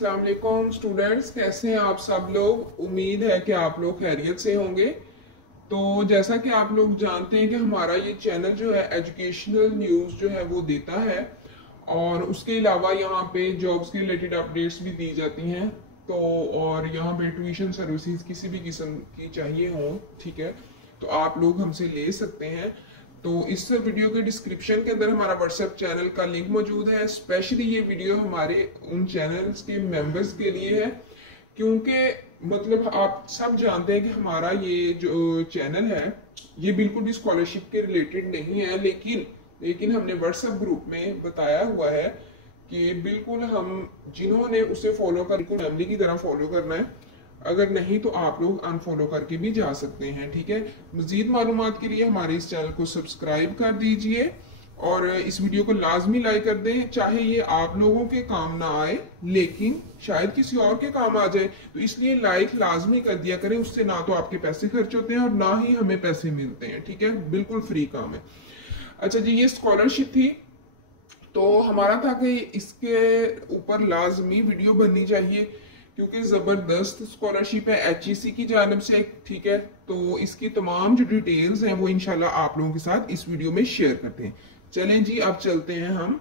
अस्सलाम वालेकुम स्टूडेंट्स, कैसे हैं आप सब लोग। उम्मीद है कि आप लोग खैरियत से होंगे। तो जैसा कि आप लोग जानते हैं कि हमारा ये चैनल जो है एजुकेशनल न्यूज़ जो है वो देता है और उसके अलावा यहाँ पे जॉब्स के रिलेटेड अपडेट्स भी दी जाती हैं। तो और यहाँ पे ट्यूशन सर्विसेज किसी भी किस्म की चाहिए हो, ठीक है, तो आप लोग हमसे ले सकते हैं। तो इस वीडियो के डिस्क्रिप्शन के अंदर हमारा व्हाट्सएप चैनल का लिंक मौजूद है। स्पेशली ये वीडियो हमारे उन चैनल्स के मेंबर्स के लिए है, क्योंकि मतलब आप सब जानते हैं कि हमारा ये जो चैनल है ये बिल्कुल भी स्कॉलरशिप के रिलेटेड नहीं है, लेकिन हमने व्हाट्सएप ग्रुप में बताया हुआ है कि बिल्कुल हम जिन्होंने उसे फॉलो कर फैमिली की तरह फॉलो करना है, अगर नहीं तो आप लोग अनफॉलो करके भी जा सकते हैं, ठीक है। मजीद मालूमात के लिए हमारे इस चैनल को सब्सक्राइब कर दीजिए और इस वीडियो को लाजमी लाइक कर दें। चाहे ये आप लोगों के काम ना आए लेकिन शायद किसी और के काम आ जाए, तो इसलिए लाइक लाजमी कर दिया करें। उससे ना तो आपके पैसे खर्च होते हैं और ना ही हमें पैसे मिलते हैं, ठीक है, बिल्कुल फ्री काम है। अच्छा जी, ये स्कॉलरशिप थी तो हमारा था कि इसके ऊपर लाजमी वीडियो बननी चाहिए क्योंकि जबरदस्त स्कॉलरशिप है HEC की जानिब से, ठीक है। तो इसकी तमाम जो डिटेल्स हैं वो इंशाल्लाह आप लोगों के साथ इस वीडियो में शेयर करते हैं। चलें जी, अब चलते हैं हम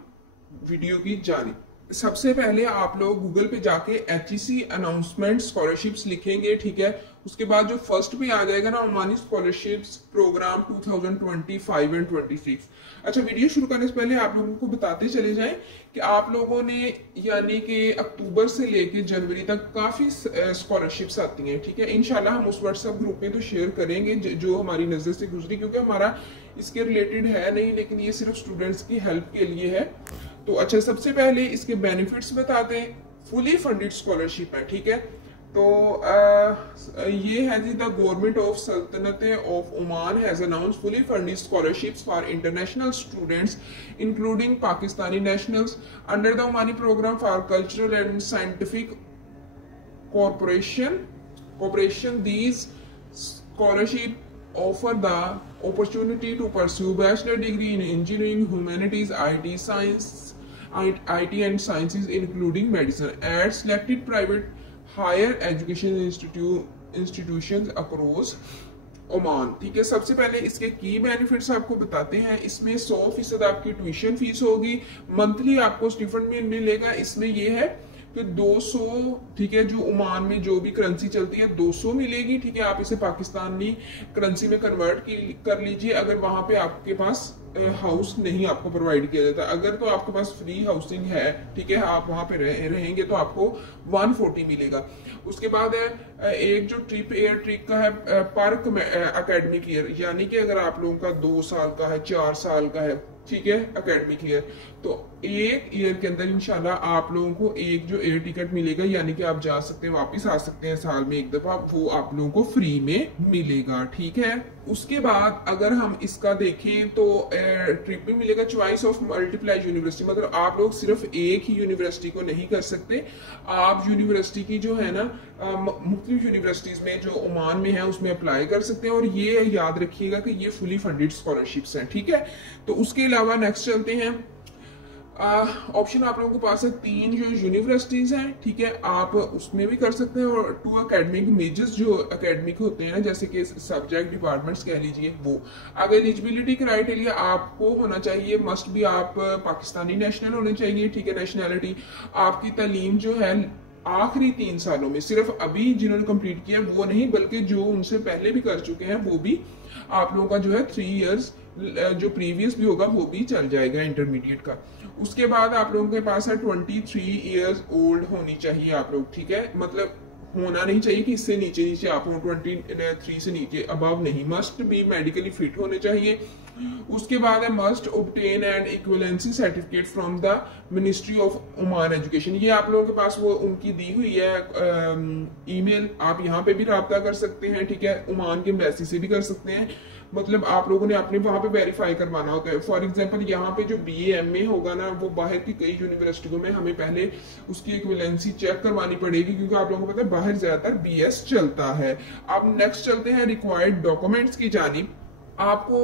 वीडियो की जानिब। सबसे पहले आप लोग गूगल पे जाके HEC अनाउंसमेंट स्कॉलरशिप्स लिखेंगे, ठीक है। उसके बाद जो फर्स्ट पे आ जाएगा ना, ओमानी स्कॉलरशिप्स प्रोग्राम 2025 एंड 26। अच्छा, वीडियो शुरू करने से पहले आप लोगों को बताते चले जाएं कि आप लोगों ने यानी कि अक्टूबर से लेके जनवरी तक काफी स्कॉलरशिप्स आती हैं, ठीक है। इंशाल्लाह हम उस व्हाट्सएप ग्रुप में तो शेयर करेंगे जो हमारी नजर से गुजरी, क्योंकि हमारा इसके रिलेटेड है नहीं, लेकिन ये सिर्फ स्टूडेंट्स की हेल्प के लिए है। तो अच्छा, सबसे पहले इसके बेनिफिट्स बताते हैं। फुली फंडेड स्कॉलरशिप है, ठीक है। तो ये है जी, the government of sultanate of Oman has announced fully funded scholarships for international students including Pakistani nationals under the Omani programme for cultural and scientific cooperation. These scholarship offer the opportunity to pursue bachelor degree in engineering, humanities, IT and sciences including medicine at selected private higher education institutions across Oman, ठीक है। सबसे पहले इसके key benefits आपको बताते हैं। इसमें 100% आपकी ट्यूशन फीस होगी, मंथली आपको स्टिपेंड मिलेगा। इसमें ये है कि 200, ठीक है, जो ओमान में जो भी करेंसी चलती है 200 मिलेगी, ठीक है। आप इसे पाकिस्तानी करेंसी में कन्वर्ट कर लीजिए अगर वहां पे आपके पास हाउस नहीं आपको प्रोवाइड किया जाता। अगर तो आपके पास फ्री हाउसिंग है, ठीक है, आप वहां पे रहेंगे तो आपको 140 मिलेगा। उसके बाद है एक जो ट्रिप एयर ट्रिप का है पर एकेडमिक ईयर, यानी कि अगर आप लोगों का 2 साल का है, 4 साल का है, ठीक है, एकेडमिक ईयर, तो एक ईयर के अंदर इंशाल्लाह आप लोगों को एक जो एयर टिकट मिलेगा, यानी कि आप जा सकते हैं, वापस आ सकते हैं साल में एक दफा, वो आप लोगों को फ्री में मिलेगा, ठीक है। उसके बाद अगर हम इसका देखें तो ट्रिप में मिलेगा चॉइस ऑफ मल्टीप्लाई यूनिवर्सिटी, मतलब आप लोग सिर्फ एक ही यूनिवर्सिटी को नहीं कर सकते, आप यूनिवर्सिटी की जो है ना मुख्तलिफ यूनिवर्सिटीज में जो ओमान में है उसमें अप्लाई कर सकते हैं। और ये याद रखिएगा कि ये फुली फंडेड स्कॉलरशिप्स हैं, ठीक है। तो उसके अलावा नेक्स्ट चलते हैं। ऑप्शन आप लोगों के पास है 3 जो यूनिवर्सिटीज हैं, ठीक है, आप उसमें भी कर सकते हैं। और 2 एकेडमिक मेजर्स जो एकेडमिक होते हैं ना, जैसे कि सब्जेक्ट डिपार्टमेंट्स कह लीजिए वो। आगे एलिजिबिलिटी क्राइटेरिया आपको होना चाहिए, मस्ट भी आप पाकिस्तानी नेशनल होने चाहिए, ठीक है, नेशनैलिटी। आपकी तालीम जो है आखिरी 3 सालों में, सिर्फ अभी जिन्होंने कंप्लीट किया वो नहीं, बल्कि जो उनसे पहले भी कर चुके हैं वो भी, आप लोगों का जो है 3 इयर्स जो प्रीवियस भी होगा वो भी चल जाएगा इंटरमीडिएट का। उसके बाद आप लोगों के पास है 23 इयर्स ओल्ड होनी चाहिए आप लोग, ठीक है, मतलब होना नहीं चाहिए कि इससे नीचे आप हो, 23 से नीचे अबव नहीं, मस्ट भी मेडिकली फिट होने चाहिए। उसके बाद है must obtain and equivalency certificate from the ministry of Oman education. ये आप लोगों के पास वो उनकी दी हुई है ईमेल, आप यहाँ पे भी राब्ता कर सकते हैं, ठीक है, ओमान के एम्बेसी से भी कर सकते हैं। मतलब आप लोगों ने अपने वहां पे वेरीफाई करवाना होता है। फॉर एग्जांपल यहाँ पे जो BA MA होगा ना, वो बाहर की कई यूनिवर्सिटियों में हमें पहले उसकी इक्विवेलेंसी चेक करवानी पड़ेगी, क्योंकि आप लोगों को पता है बाहर ज्यादातर BS चलता है। अब नेक्स्ट चलते हैं रिक्वायर्ड डॉक्यूमेंट्स की जानिब। आपको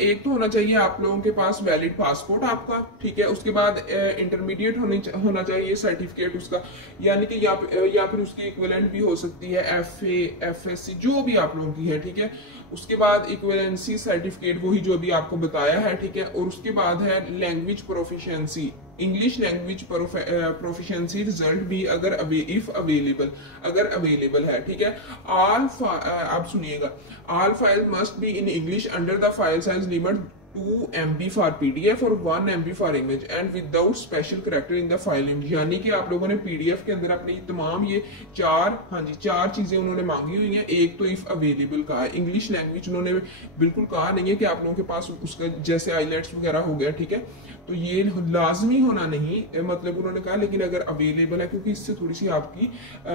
एक तो होना चाहिए आप लोगों के पास वैलिड पासपोर्ट आपका, ठीक है। उसके बाद इंटरमीडिएट होना चाहिए सर्टिफिकेट उसका, यानी कि या फिर उसकी इक्विवेलेंट भी हो सकती है FA FSC जो भी आप लोगों की है, ठीक है। उसके बाद इक्विवेलेंसी सर्टिफिकेट वही जो भी आपको बताया है, ठीक है। और उसके बाद है language proficiency, English language proficiency result भी अगर इफ अवेलेबल है, ठीक है। आप सुनिएगा, all files must be in English under the file size limit 2 MB for PDF और 1 MB for image and without special character in the file name। यानी कि आप लोगों ने PDF के अंदर अपनी तमाम ये चार चीजें उन्होंने मांगी हुई हैं। एक तो इफ अवेलेबल कहा है, इंग्लिश लैंग्वेज उन्होंने बिल्कुल कहा नहीं है कि आप लोगों के पास उसका जैसे आईलेट्स वगैरह हो गया, ठीक है। तो ये लाजमी होना नहीं, मतलब उन्होंने कहा, लेकिन अगर अवेलेबल है, क्योंकि इससे थोड़ी सी आपकी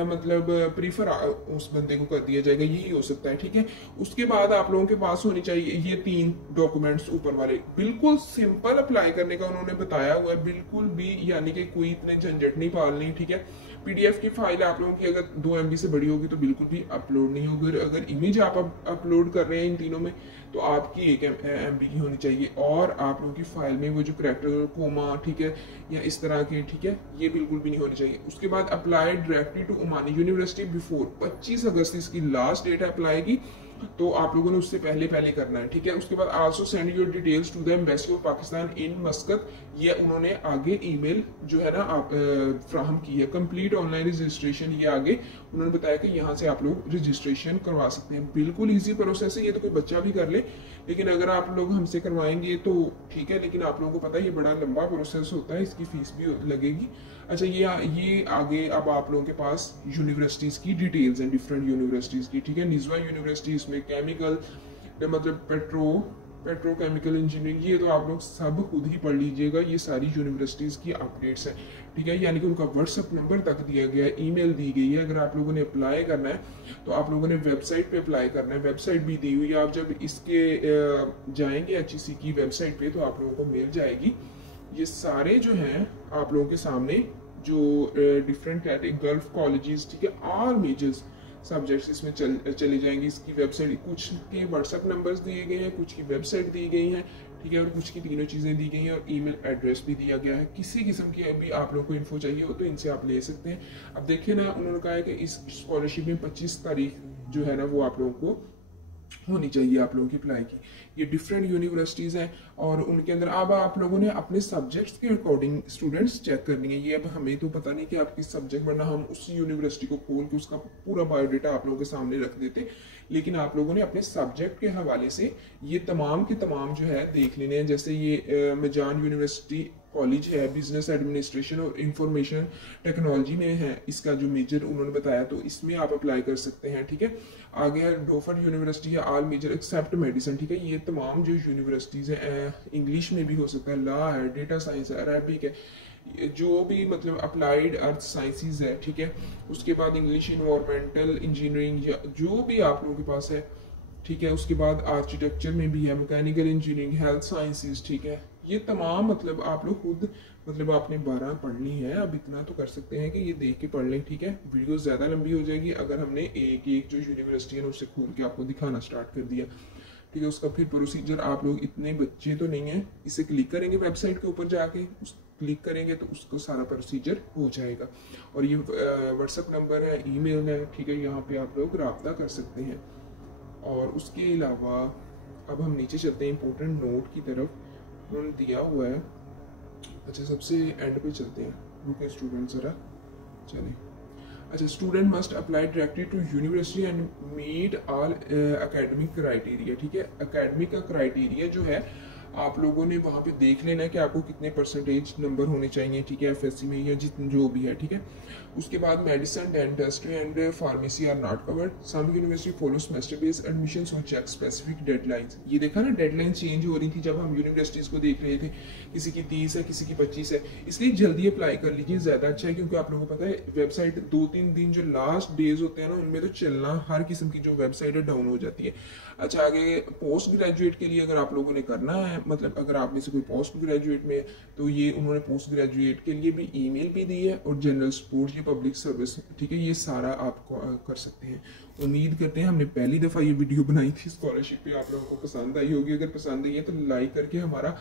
मतलब प्रीफर उस बंदे को कर दिया जाएगा, यही हो सकता है, ठीक है। उसके बाद आप लोगों के पास होनी चाहिए ये 3 डॉक्यूमेंट्स ऊपर वाले, बिल्कुल सिंपल अप्लाई करने का उन्होंने बताया हुआ है, बिल्कुल भी यानी कि कोई इतने झंझट नहीं पालनी, ठीक है। PDF की फाइल आप लोगों की अगर 2 MB से बड़ी होगी तो बिल्कुल भी अपलोड नहीं होगी। अगर इमेज आप अपलोड कर रहे हैं इन तीनों में तो आपकी 1 MB की होनी चाहिए। और आप लोगों की फाइल में वो जो करैक्टर कोमा, ठीक है, या इस तरह के, ठीक है, ये बिल्कुल भी नहीं होनी चाहिए। उसके बाद apply directly to Omani university before 25 August इसकी लास्ट डेट है अप्लाई की, तो आप लोगों ने उससे पहले करना है, ठीक है। उसके बाद also send your details to the embassy of Pakistan in Muscat, ये उन्होंने आगे ईमेल जो है ना आप फ्राहम की है। कंप्लीट ऑनलाइन रजिस्ट्रेशन, ये आगे उन्होंने बताया कि यहाँ से आप लोग रजिस्ट्रेशन करवा सकते हैं। बिल्कुल इजी प्रोसेस है, ये तो कोई बच्चा भी कर ले, लेकिन अगर आप लोग हमसे करवाएंगे तो ठीक है, लेकिन आप लोगों को पता है ये बड़ा लंबा प्रोसेस होता है, इसकी फीस भी लगेगी। अच्छा, ये आगे अब आप लोगों के पास यूनिवर्सिटीज की डिटेल्स हैं, डिफरेंट यूनिवर्सिटीज की, ठीक है। निजवा यूनिवर्सिटी, इसमें केमिकल मतलब पेट्रोकेमिकल इंजीनियरिंग, ये तो आप लोग सब खुद ही पढ़ लीजिएगा, ये सारी यूनिवर्सिटीज की अपडेट्स हैं, ठीक है। यानी कि उनका व्हाट्सएप नंबर तक दिया गया है, ईमेल दी गई है। अगर आप लोगों ने अप्लाई करना है तो आप लोगों ने वेबसाइट पे अप्लाई करना है, वेबसाइट भी दी हुई है। आप जब इसके जाएंगे HEC की वेबसाइट पे तो आप लोगों को मिल जाएगी। ये सारे जो हैं आप लोगों के सामने जो डिफरेंट कैटेगरी गल्फ कॉलेजेस, ठीक है, ऑल मेजर्स सब्जेक्ट्स इसमें चले जाएंगे। इसकी वेबसाइट, कुछ के व्हाट्सएप नंबर्स दिए गए हैं, कुछ की वेबसाइट दी गई है, ठीक है, और कुछ की तीनों चीज़ें दी गई हैं और ईमेल एड्रेस भी दिया गया है। किसी किस्म की भी आप लोग को इन्फो चाहिए हो तो इनसे आप ले सकते हैं। अब देखिए ना, उन्होंने कहा है कि इस स्कॉलरशिप में 25 तारीख जो है ना वो आप लोगों को होनी चाहिए आप लोगों की अप्लाई की। ये डिफरेंट यूनिवर्सिटीज हैं और उनके अंदर अब आप लोगों ने अपने सब्जेक्ट्स के अकॉर्डिंग स्टूडेंट्स चेक करनी है। ये अब हमें तो पता नहीं कि आप किस सब्जेक्ट, वरना हम उस यूनिवर्सिटी को खोल के उसका पूरा बायोडाटा आप लोगों के सामने रख देते, लेकिन आप लोगों ने अपने सब्जेक्ट के हवाले से ये तमाम के तमाम जो है देख लेने हैं। जैसे ये मजान यूनिवर्सिटी कॉलेज है, बिजनेस एडमिनिस्ट्रेशन और इंफॉर्मेशन टेक्नोलॉजी में है, इसका जो मेजर उन्होंने बताया, तो इसमें आप अप्लाई कर सकते हैं, ठीक है। आगे है डोफर यूनिवर्सिटी है, ऑल मेजर एक्सेप्ट मेडिसिन, ठीक है। ये तमाम जो यूनिवर्सिटीज हैं, इंग्लिश में भी हो सकता है, लॉ है, डेटा साइंस है, अरेबिक है, जो भी मतलब अप्लाइड अर्थ साइंसेज है, ठीक है। उसके बाद इंग्लिश, इन्वायरमेंटल इंजीनियरिंग, या जो भी आप लोगों के पास है, ठीक है। उसके बाद आर्किटेक्चर में भी है, मैकेनिकल इंजीनियरिंग, हेल्थ साइंसेज, ठीक है। ये तमाम मतलब आप लोग खुद मतलब आपने 12 पढ़नी है, अब इतना तो कर सकते हैं कि ये देख के पढ़ लें, ठीक है। वीडियो ज़्यादा लंबी हो जाएगी अगर हमने एक एक जो यूनिवर्सिटी है उससे खोल के आपको दिखाना स्टार्ट कर दिया, ठीक है। उसका फिर प्रोसीजर, आप लोग इतने बच्चे तो नहीं हैं, इसे क्लिक करेंगे वेबसाइट के ऊपर जाके, उस क्लिक करेंगे तो उसको सारा प्रोसीजर हो जाएगा। और ये व्हाट्सएप नंबर है, ईमेल है, ठीक है, यहाँ पे आप लोग रब्ता कर सकते हैं। और उसके अलावा अब हम नीचे चलते हैं इंपॉर्टेंट नोट की तरफ, उन्होंने दिया हुआ है। अच्छा, सबसे एंड पे चलते हैं, रुके स्टूडेंट जरा चलें। अच्छा, student must apply directly to university and meet all academic criteria, ठीक है। एकेडमिक का क्राइटेरिया जो है आप लोगों ने वहाँ पे देख लेना है कि आपको कितने परसेंटेज नंबर होने चाहिए, ठीक है, FSC में या जितने जो भी है, ठीक है। उसके बाद medicine, dentistry and pharmacy are not covered. Some university follow semester based admissions और चेक स्पेसिफिक डेडलाइंस। ये देखा ना, डेडलाइन चेंज हो रही थी जब हम यूनिवर्सिटीज को देख रहे थे, किसी की 30 है, किसी की 25 है, इसलिए जल्दी अप्लाई कर लीजिए, ज़्यादा अच्छा है। क्योंकि आप लोगों को पता है वेबसाइट 2-3 दिन जो लास्ट डेज होते हैं ना, उनमें तो चलना हर किस्म की जो वेबसाइट है डाउन हो जाती है। अच्छा, आगे पोस्ट ग्रेजुएट के लिए अगर आप लोगों ने करना है हैं, मतलब अगर आप में से कोई पोस्ट ग्रेजुएट में है तो ये उन्होंने पोस्ट ग्रेजुएट के लिए भी ईमेल भी दी है, और जनरल सपोर्ट ये पब्लिक सर्विस, ठीक है, ये सारा आप कर सकते हैं। उम्मीद करते हैं हमने पहली दफ़ा ये वीडियो बनाई थी स्कॉलरशिप पे, आप लोगों को पसंद आई होगी। अगर पसंद आई है तो लाइक करके हमारा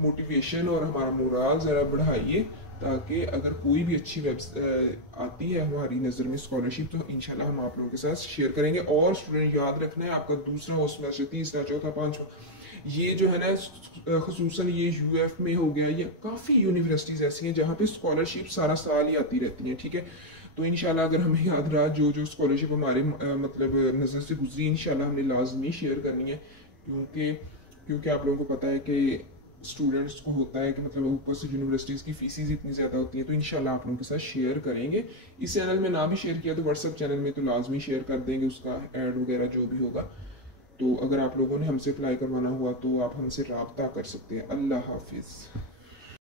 मोटिवेशन और हमारा मोराल ज़रा बढ़ाइए, ताकि अगर कोई भी अच्छी वेब आती है हमारी नज़र में स्कॉलरशिप, तो इंशाल्लाह हम आप लोगों के साथ शेयर करेंगे। और स्टूडेंट याद रखना है, आपका दूसरा हो सेमेस्टर, तीसरा, चौथा, पांचवा, ये जो है ना खसूसन ये यूएफ में हो गया, ये काफ़ी यूनिवर्सिटीज़ ऐसी हैं जहाँ पे स्कॉलरशिप सारा साल ही आती रहती हैं, ठीक है। तो इंशाल्लाह अगर हमें याद रहा जो जो स्कॉलरशिप हमारे मतलब नज़र से गुजरी, इंशाल्लाह हमने लाजमी शेयर करनी है, क्योंकि आप लोगों को पता है कि स्टूडेंट्स को होता है कि मतलब ऊपर से यूनिवर्सिटीज़ की फीसिस इतनी ज़्यादा होती है। तो इंशाल्लाह आप लोगों के साथ शेयर करेंगे। इस चैनल में ना भी शेयर किया तो व्हाट्सएप चैनल में तो लाजमी शेयर कर देंगे, उसका ऐड वगैरह जो भी होगा। तो अगर आप लोगों ने हमसे अप्लाई करवाना हुआ तो आप हमसे रब्ता कर सकते हैं। अल्लाह हाफिज़।